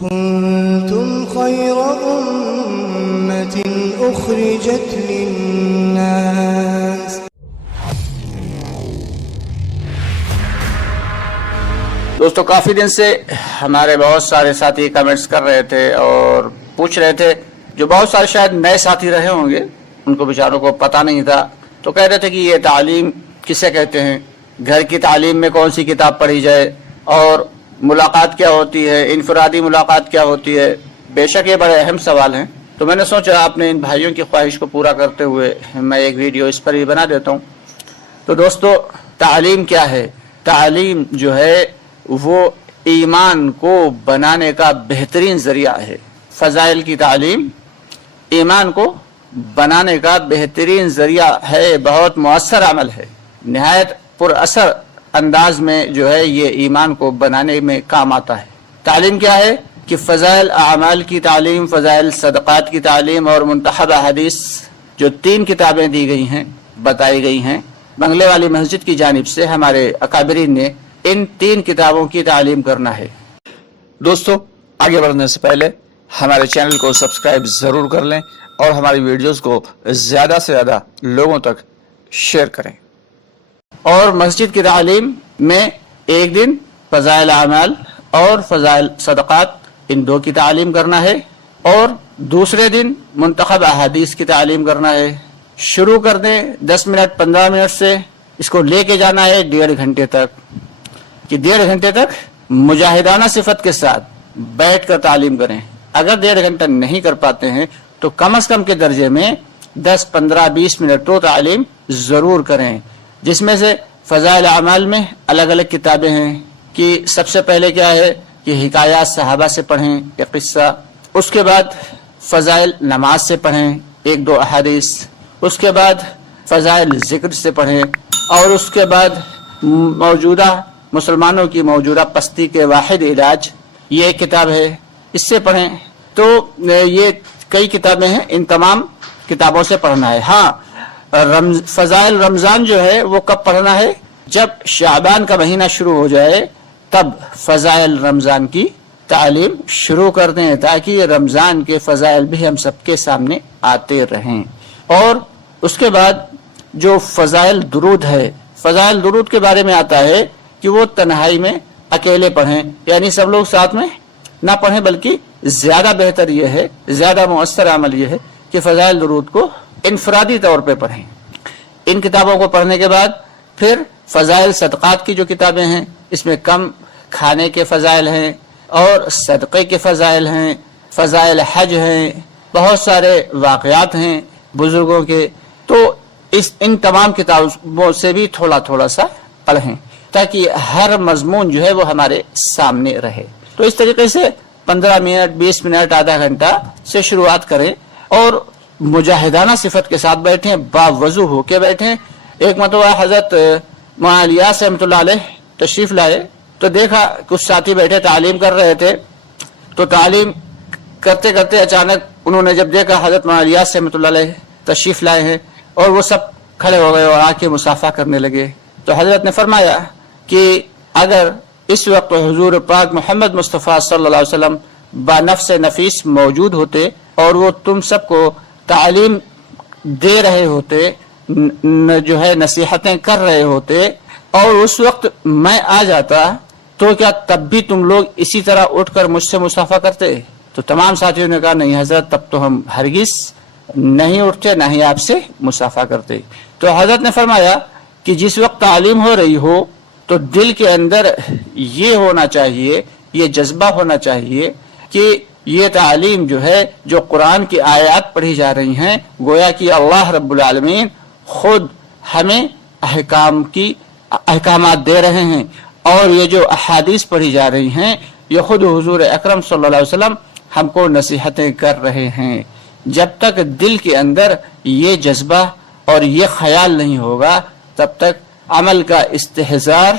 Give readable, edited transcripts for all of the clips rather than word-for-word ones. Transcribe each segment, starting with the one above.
كنتم خير أمة أخرجت للناس. دوستو کافی دن سے ہمارے بہت سارے ساتھی کمنٹس کر رہے تھے اور پوچھ رہے تھے، جو بہت سارے شاید نئے ساتھی رہے ہوں گے، ان کو بیچاروں کو پتہ نہیں تھا، تو کہہ رہے تھے کہ یہ تعلیم کسے کہتے ہیں، گھر کی تعلیم میں کون سی کتاب پڑھی جائے، اور ملاقات کیا ہوتی ہے، انفرادی ملاقات کیا ہوتی ہے. بے شک یہ بڑے اہم سوال ہیں، تو میں نے سوچا اپنے ان بھائیوں کی خواہش کو پورا کرتے ہوئے میں ایک ویڈیو اس پر ہی بنا دیتا ہوں. تو دوستو تعلیم کیا ہے؟ تعلیم جو ہے وہ ایمان کو بنانے کا بہترین ذریعہ ہے. فضائل کی تعلیم ایمان کو بنانے کا بہترین ذریعہ ہے، بہت مؤثر عمل ہے، نہایت پر اثر انداز میں جو ہے یہ ایمان کو بنانے میں کام آتا ہے. تعلیم کیا ہے کہ فضائل اعمال کی تعلیم، فضائل صدقات کی تعلیم اور منتخب احادیث جو 3 کتابیں دی گئی ہیں، بتائی گئی ہیں بنگلے والی مسجد کی جانب سے، ہمارے اکابرین نے ان 3 کتابوں کی تعلیم کرنا ہے. دوستو آگے بڑھنے سے پہلے ہمارے چینل کو سبسکرائب ضرور کر لیں اور ہماری ویڈیوز کو زیادہ سے زیادہ لوگوں تک شیئر کریں. اور مسجد کی تعلیم میں ایک دن فضائل اعمال اور فضائل صدقات ان 2 کی تعلیم کرنا ہے، اور دوسرے دن منتخب احادیث کی تعلیم کرنا ہے. شروع کر دیں 10 منٹ 15 منٹ سے، اس کو لے کے جانا ہے 1.5 گھنٹے تک، کہ 1.5 گھنٹے تک مجاہدانہ صفت کے ساتھ بیٹھ کر تعلیم کریں. اگر 1.5 گھنٹہ نہیں کر پاتے ہیں تو کم از کم کے درجے میں 10 15 20 منٹ تو تعلیم ضرور کریں. جس میں سے فضائل اعمال میں الگ الگ کتابیں ہیں، کہ سب سے پہلے کیا ہے کہ حکایات صحابہ سے پڑھیں ایک قصہ، اس کے بعد فضائل نماز سے پڑھیں 1-2 احادیث، اس کے بعد فضائل ذکر سے پڑھیں، اور اس کے بعد موجودہ مسلمانوں کی موجودہ پستی کے واحد علاج، یہ ایک کتاب ہے، اس سے پڑھیں. تو یہ کئی کتابیں ہیں، ان تمام کتابوں سے پڑھنا ہے. ہاں فضائل رمضان جو ہے وہ کب پڑھنا ہے؟ جب شعبان کا مہینہ شروع ہو جائے تب فضائل رمضان کی تعلیم شروع کر دیں، تاکہ رمضان کے فضائل بھی ہم سب کے سامنے آتے رہیں. اور اس کے بعد جو فضائل درود ہے، فضائل درود کے بارے میں آتا ہے کہ وہ تنہائی میں اکیلے پڑھیں، یعنی سب لوگ ساتھ میں نہ پڑھیں، بلکہ زیادہ بہتر یہ ہے، زیادہ مؤثر عمل یہ ہے کہ فضائل درود کو انفرادی طور پہ پڑھیں. ان کتابوں کو پڑھنے کے بعد پھر فضائل صدقات کی جو کتابیں ہیں، اس میں کم کھانے کے فضائل ہیں اور صدقے کے فضائل ہیں، فضائل حج ہیں، بہت سارے واقعات ہیں بزرگوں کے. تو ان تمام کتابوں سے بھی تھوڑا تھوڑا سا پڑھیں، تاکہ ہر مضمون جو ہے وہ ہمارے سامنے رہے. تو اس طریقے سے 15 منٹ 20 منٹ آدھا گھنٹہ سے شروعات کریں، اور مجاہدانہ صفت کے ساتھ بیٹھیں، باوضو ہو کے بیٹھیں. ایک مرتبہ حضرت مولانا الیاس رحمۃ اللہ علیہ تشریف لائے تو دیکھا کچھ ساتھی بیٹھے تعلیم کر رہے تھے، تو تعلیم کرتے کرتے اچانک انہوں نے جب دیکھا حضرت مولانا الیاس رحمۃ اللہ علیہ تشریف لائے ہیں، اور وہ سب کھڑے ہو گئے اور آ کے مصافحہ کرنے لگے. تو حضرت نے فرمایا کہ اگر اس وقت حضور پاک محمد مصطفیٰ صلی اللہ علیہ وسلم بنفس نفیس موجود ہوتے اور وہ تم سب کو تعلیم دے رہے ہوتے، جو ہے نصیحتیں کر رہے ہوتے، اور اس وقت میں آ جاتا، تو کیا تب بھی تم لوگ اسی طرح اٹھ کر مجھ سے مصافحہ کرتے؟ تو تمام ساتھیوں نے کہا نہیں حضرت، تب تو ہم ہرگز نہیں اٹھتے، نہ ہی آپ سے مصافحہ کرتے. تو حضرت نے فرمایا کہ جس وقت تعلیم ہو رہی ہو تو دل کے اندر یہ ہونا چاہیے، یہ جذبہ ہونا چاہیے کہ یہ تعلیم جو ہے، جو قرآن کی آیات پڑھی جا رہی ہیں، گویا کہ اللہ رب العالمین خود ہمیں احکامات دے رہے ہیں، اور یہ جو احادیث پڑھی جا رہی ہیں یہ خود حضور اکرم صلی اللہ علیہ وسلم ہم کو نصیحتیں کر رہے ہیں. جب تک دل کے اندر یہ جذبہ اور یہ خیال نہیں ہوگا تب تک عمل کا استحضار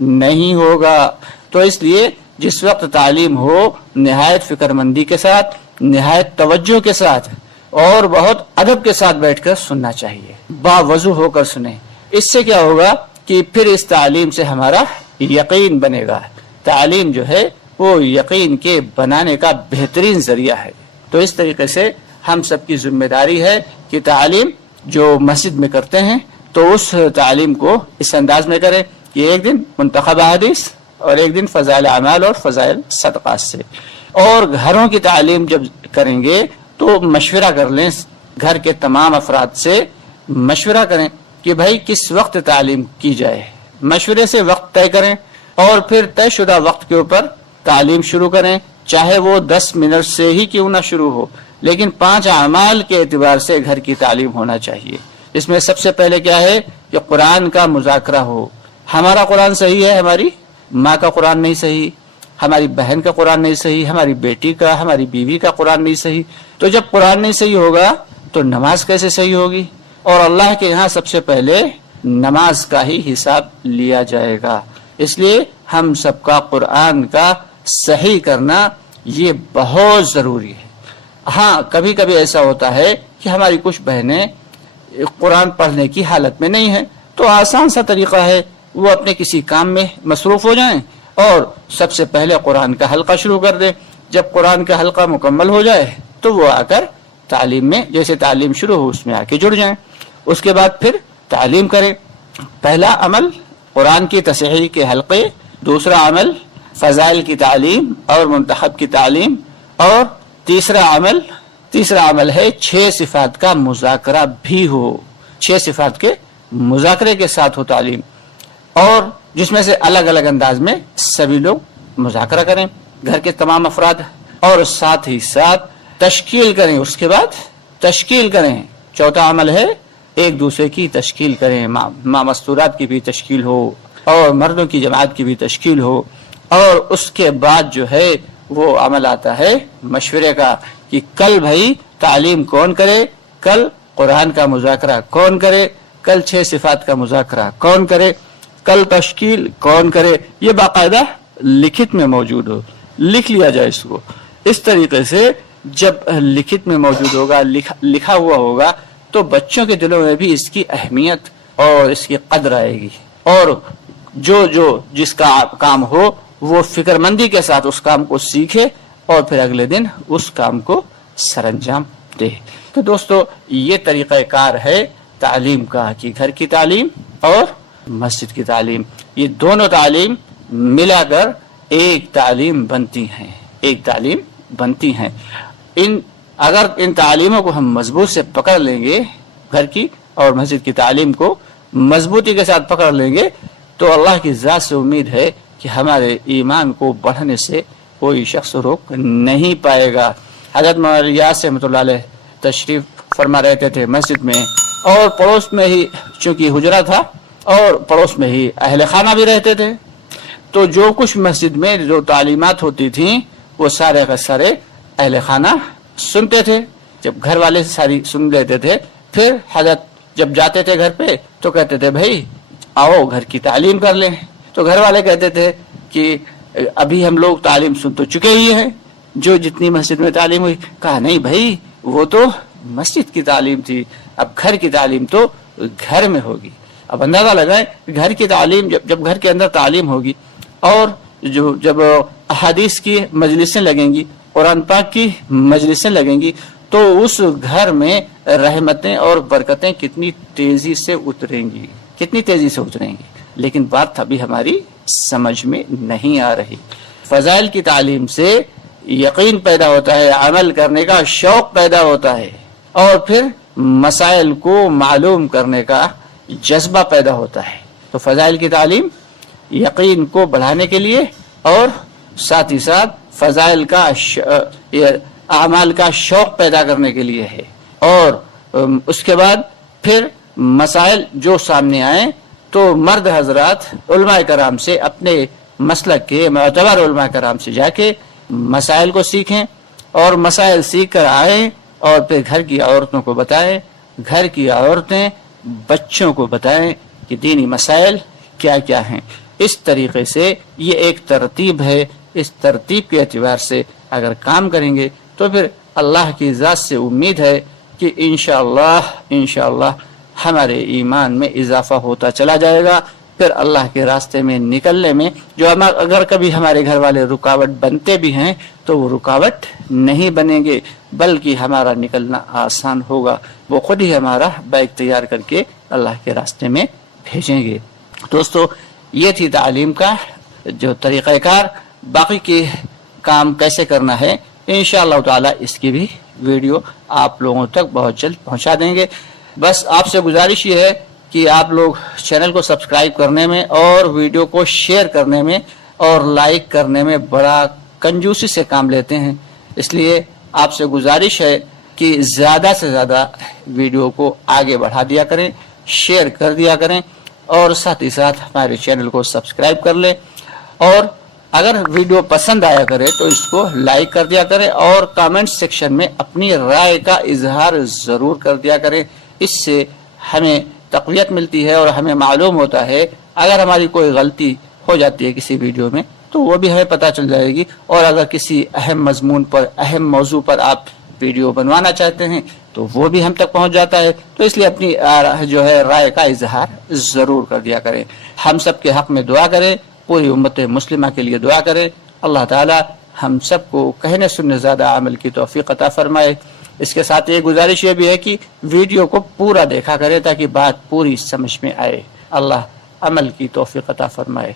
نہیں ہوگا. تو اس لیے جس وقت تعلیم ہو نہایت فکر مندی کے ساتھ، نہایت توجہ کے ساتھ اور بہت ادب کے ساتھ بیٹھ کر سننا چاہیے، باوضو ہو کر سنیں. اس سے کیا ہوگا کہ پھر اس تعلیم سے ہمارا یقین بنے گا. تعلیم جو ہے وہ یقین کے بنانے کا بہترین ذریعہ ہے۔ تو اس طریقے سے ہم سب کی ذمہ داری ہے کہ تعلیم جو مسجد میں کرتے ہیں تو اس تعلیم کو اس انداز میں کریں کہ ایک دن منتخب احادیث اور ایک دن فضائل اعمال اور فضائل صدقات سے، اور گھروں کی تعلیم جب کریں گے تو مشورہ کر لیں، گھر کے تمام افراد سے مشورہ کریں کہ بھائی کس وقت تعلیم کی جائے، مشورے سے وقت طے کریں اور پھر طے شدہ وقت کے اوپر تعلیم شروع کریں، چاہے وہ 10 منٹ سے ہی کیوں نہ شروع ہو، لیکن 5 اعمال کے اعتبار سے گھر کی تعلیم ہونا چاہیے۔ اس میں سب سے پہلے کیا ہے کہ قرآن کا مذاکرہ ہو۔ ہمارا قرآن صحیح ہے، ہماری ماں کا قرآن نہیں صحیح، ہماری بہن کا قرآن نہیں صحیح، ہماری بیٹی کا، ہماری بیوی کا قرآن نہیں صحیح، تو جب قرآن نہیں صحیح ہوگا تو نماز کیسے صحیح ہوگی؟ اور اللہ کے یہاں سب سے پہلے نماز کا ہی حساب لیا جائے گا۔ اس لیے ہم سب کا قرآن کا صحیح کرنا یہ بہت ضروری ہے۔ ہاں کبھی کبھی ایسا ہوتا ہے کہ ہماری کچھ بہنیں قرآن پڑھنے کی حالت میں نہیں ہیں، تو آسان سا طریقہ ہے وہ اپنے کسی کام میں مصروف ہو جائیں اور سب سے پہلے قرآن کا حلقہ شروع کر دیں۔ جب قرآن کا حلقہ مکمل ہو جائے تو وہ آ کر تعلیم میں، جیسے تعلیم شروع ہو اس میں آ کے جڑ جائیں، اس کے بعد پھر تعلیم کریں۔ پہلا عمل قرآن کی تصحیح کے حلقے، دوسرا عمل فضائل کی تعلیم اور منتخب کی تعلیم، اور تیسرا عمل ہے 6 صفات کا مذاکرہ بھی ہو، 6 صفات کے مذاکرے کے ساتھ ہو تعلیم، اور جس میں سے الگ الگ انداز میں سبھی لوگ مذاکرہ کریں، گھر کے تمام افراد، اور ساتھ ہی ساتھ تشکیل کریں، اس کے بعد تشکیل کریں۔ چوتھا عمل ہے ایک دوسرے کی تشکیل کریں، ماں مستورات کی بھی تشکیل ہو اور مردوں کی جماعت کی بھی تشکیل ہو، اور اس کے بعد جو ہے وہ عمل آتا ہے مشورے کا کہ کل بھائی تعلیم کون کرے، کل قرآن کا مذاکرہ کون کرے، کل 6 صفات کا مذاکرہ کون کرے، کل تشکیل کون کرے، یہ باقاعدہ لکھت میں موجود ہو، لکھ لیا جائے اس کو۔ اس طریقے سے جب لکھت میں موجود ہوگا، لکھا ہوا ہوگا، تو بچوں کے دلوں میں بھی اس کی اہمیت اور اس کی قدر آئے گی، اور جس کا کام ہو وہ فکر مندی کے ساتھ اس کام کو سیکھے اور پھر اگلے دن اس کام کو سر انجام دے۔ تو دوستو یہ طریقہ کار ہے تعلیم کا کہ گھر کی تعلیم اور مسجد کی تعلیم، یہ دونوں تعلیم ملا کر ایک تعلیم بنتی ہیں۔ اگر ان تعلیموں کو ہم مضبوط سے پکڑ لیں گے، گھر کی اور مسجد کی تعلیم کو مضبوطی کے ساتھ پکڑ لیں گے، تو اللہ کی ذات سے امید ہے کہ ہمارے ایمان کو بڑھنے سے کوئی شخص روک نہیں پائے گا۔ حضرت مولانا ریاض رحمۃ اللہ علیہ تشریف فرما رہتے تھے مسجد میں، اور پڑوس میں ہی چونکہ حجرہ تھا اور پڑوس میں ہی اہل خانہ بھی رہتے تھے، تو جو کچھ مسجد میں جو تعلیمات ہوتی تھیں وہ سارے کا سارے اہل خانہ سنتے تھے۔ جب گھر والے ساری سن لیتے تھے، پھر حضرت جب جاتے تھے گھر پہ تو کہتے تھے بھائی آؤ گھر کی تعلیم کر لیں، تو گھر والے کہتے تھے کہ ابھی ہم لوگ تعلیم سن تو چکے ہی ہیں، جو جتنی مسجد میں تعلیم ہوئی۔ کہا نہیں بھائی وہ تو مسجد کی تعلیم تھی، اب گھر کی تعلیم تو گھر میں ہوگی۔ اب اندازہ لگائیں گھر کی تعلیم جب گھر کے اندر تعلیم ہوگی، اور جب احادیث کی مجلسیں لگیں گی، قرآن پاک کی مجلسیں لگیں گی، تو اس گھر میں رحمتیں اور برکتیں کتنی تیزی سے اتریں گی۔ لیکن بات ابھی ہماری سمجھ میں نہیں آ رہی۔ فضائل کی تعلیم سے یقین پیدا ہوتا ہے، عمل کرنے کا شوق پیدا ہوتا ہے، اور پھر مسائل کو معلوم کرنے کا جذبہ پیدا ہوتا ہے۔ تو فضائل کی تعلیم یقین کو بڑھانے کے لیے اور ساتھ ہی ساتھ فضائل کا اعمال کا شوق پیدا کرنے کے لیے ہے، اور اس کے بعد پھر مسائل جو سامنے آئیں تو مرد حضرات علماء کرام سے، اپنے مسلک کے معتبر علماء کرام سے جا کے مسائل کو سیکھیں، اور مسائل سیکھ کر آئیں اور پھر گھر کی عورتوں کو بتائیں، گھر کی عورتیں بچوں کو بتائیں کہ دینی مسائل کیا کیا ہیں۔ اس طریقے سے یہ ایک ترتیب ہے، اس ترتیب کے اعتبار سے اگر کام کریں گے تو پھر اللہ کی ذات سے امید ہے کہ انشاءاللہ ہمارے ایمان میں اضافہ ہوتا چلا جائے گا، پھر اللہ کے راستے میں نکلنے میں جو اگر کبھی ہمارے گھر والے رکاوٹ بنتے بھی ہیں تو وہ رکاوٹ نہیں بنیں گے، بلکہ ہمارا نکلنا آسان ہوگا، وہ خود ہی ہمارا بیگ تیار کر کے اللہ کے راستے میں بھیجیں گے۔ دوستو، یہ تھی تعلیم کا جو طریقہ کار۔ باقی کے کام کیسے کرنا ہے انشاءاللہ تعالی اس کی بھی ویڈیو آپ لوگوں تک بہت جلد پہنچا دیں گے۔ بس آپ سے گزارش یہ ہے کہ آپ لوگ چینل کو سبسکرائب کرنے میں اور ویڈیو کو شیئر کرنے میں اور لائک کرنے میں بڑا کنجوسی سے کام لیتے ہیں، اس لیے آپ سے گزارش ہے کہ زیادہ سے زیادہ ویڈیو کو آگے بڑھا دیا کریں، شیئر کر دیا کریں اور ساتھ ہی ساتھ ہمارے چینل کو سبسکرائب کر لیں، اور اگر ویڈیو پسند آیا کرے تو اس کو لائک کر دیا کریں اور کامنٹ سیکشن میں اپنی رائے کا اظہار ضرور کر دیا کریں۔ اس سے ہمیں تقویت ملتی ہے اور ہمیں معلوم ہوتا ہے اگر ہماری کوئی غلطی ہو جاتی ہے کسی ویڈیو میں تو وہ بھی ہمیں پتہ چل جائے گی، اور اگر کسی اہم مضمون پر، اہم موضوع پر آپ ویڈیو بنوانا چاہتے ہیں تو وہ بھی ہم تک پہنچ جاتا ہے۔ تو اس لیے اپنی جو ہے رائے کا اظہار ضرور کر دیا کریں۔ ہم سب کے حق میں دعا کریں، پوری امت مسلمہ کے لیے دعا کریں، اللہ تعالی ہم سب کو کہنے سننے زیادہ عمل کی توفیق عطا فرمائے۔ اس کے ساتھ یہ گزارش یہ بھی ہے کہ ویڈیو کو پورا دیکھا کرے تاکہ بات پوری سمجھ میں آئے۔ اللہ عمل کی توفیق عطا فرمائے۔